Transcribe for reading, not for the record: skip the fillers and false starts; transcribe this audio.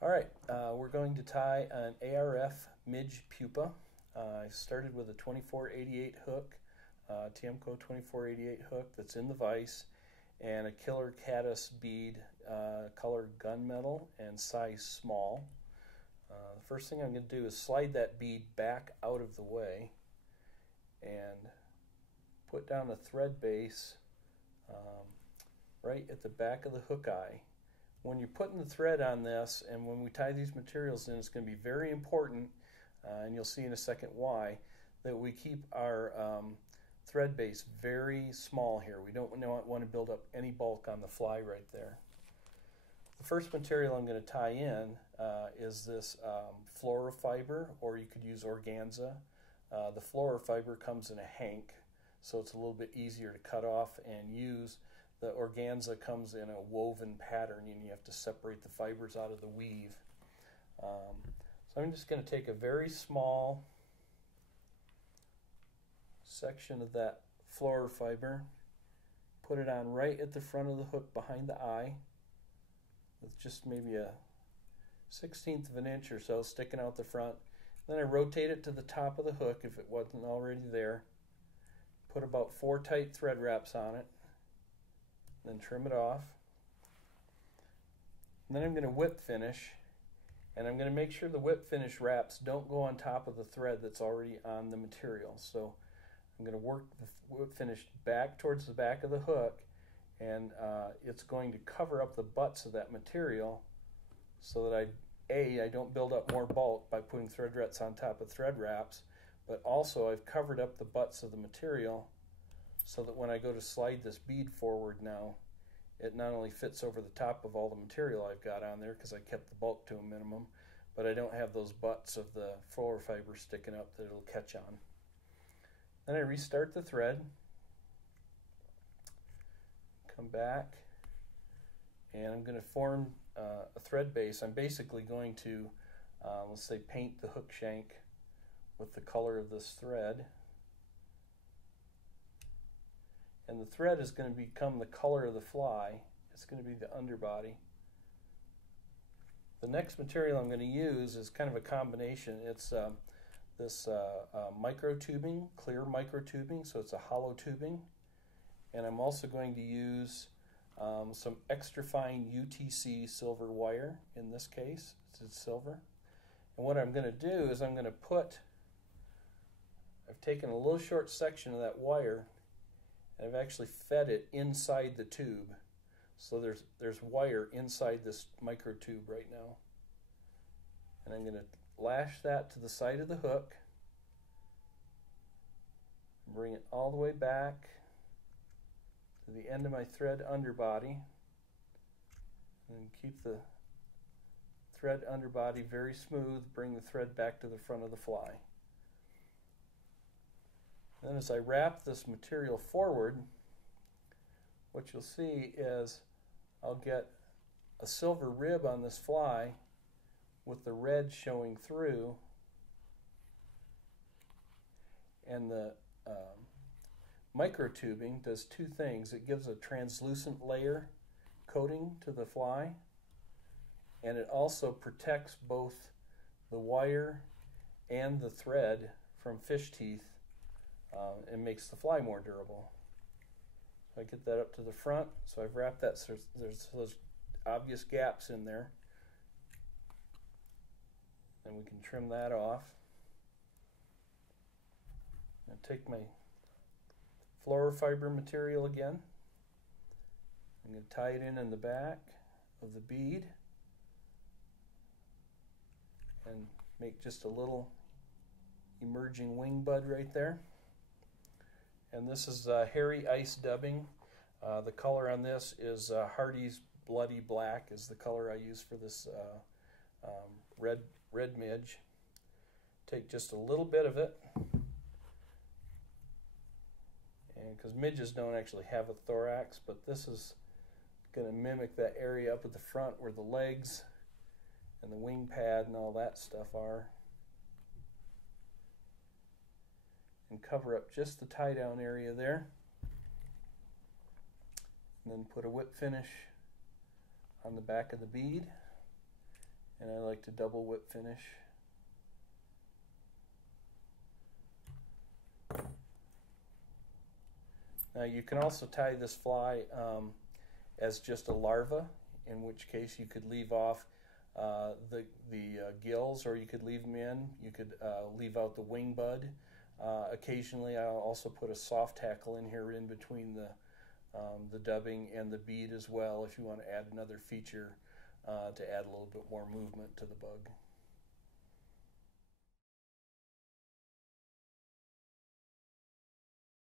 Alright, we're going to tie an ARF Midge Pupa. I started with a 2488 hook, Tiemco 2488 hook that's in the vise, and a Killer Caddis bead, color gunmetal and size small. The first thing I'm going to do is slide that bead back out of the way and put down a thread base right at the back of the hook eye. When you're putting the thread on this and when we tie these materials in, it's going to be very important, and you'll see in a second why, that we keep our thread base very small here. We don't want to build up any bulk on the fly right there. The first material I'm going to tie in is this fluorofiber, or you could use organza. The fluorofiber comes in a hank, so it's a little bit easier to cut off and use. The organza comes in a woven pattern, and you have to separate the fibers out of the weave. So I'm just going to take a very small section of that fluorofiber, put it on right at the front of the hook behind the eye, with just maybe a 1/16 of an inch or so sticking out the front. Then I rotate it to the top of the hook if it wasn't already there. Put about 4 tight thread wraps on it. Then trim it off. And then I'm going to whip finish, and I'm going to make sure the whip finish wraps don't go on top of the thread that's already on the material. So I'm going to work the whip finish back towards the back of the hook, and it's going to cover up the butts of that material so that I don't build up more bulk by putting thread wraps on top of thread wraps, but also I've covered up the butts of the material so that when I go to slide this bead forward now, it not only fits over the top of all the material I've got on there because I kept the bulk to a minimum, but I don't have those butts of the fluorofiber sticking up that it'll catch on. Then I restart the thread, come back, and I'm going to form a thread base. I'm basically going to, let's say, paint the hook shank with the color of this thread. And the thread is going to become the color of the fly. It's going to be the underbody. The next material I'm going to use is kind of a combination. It's this micro tubing, clear micro tubing, so it's a hollow tubing. And I'm also going to use some extra fine UTC silver wire. In this case, it's silver. And what I'm going to do is I've taken a little short section of that wire, and I've actually fed it inside the tube. So there's wire inside this micro tube right now. And I'm going to lash that to the side of the hook, bring it all the way back to the end of my thread underbody, and keep the thread underbody very smooth, bring the thread back to the front of the fly. Then as I wrap this material forward, what you'll see is I'll get a silver rib on this fly with the red showing through, and the micro tubing does 2 things. It gives a translucent layer coating to the fly, and it also protects both the wire and the thread from fish teeth. It makes the fly more durable. So I get that up to the front, so I've wrapped that, so there's those obvious gaps in there. And we can trim that off. I'll take my fluorofiber material again. I'm going to tie it in the back of the bead and make just a little emerging wing bud right there. And this is Hairy Ice dubbing. The color on this is Hardy's Bloody Black is the color I use for this red midge. Take just a little bit of it, and because midges don't actually have a thorax, but this is going to mimic that area up at the front where the legs and the wing pad and all that stuff are, and cover up just the tie down area there, and then put a whip finish on the back of the bead. And like to double whip finish. Now you can also tie this fly as just a larva, in which case you could leave off the gills, or you could leave them in. You could leave out the wing bud. Occasionally I'll also put a soft tackle in here in between the dubbing and the bead as well, if you want to add another feature to add a little bit more movement to the bug.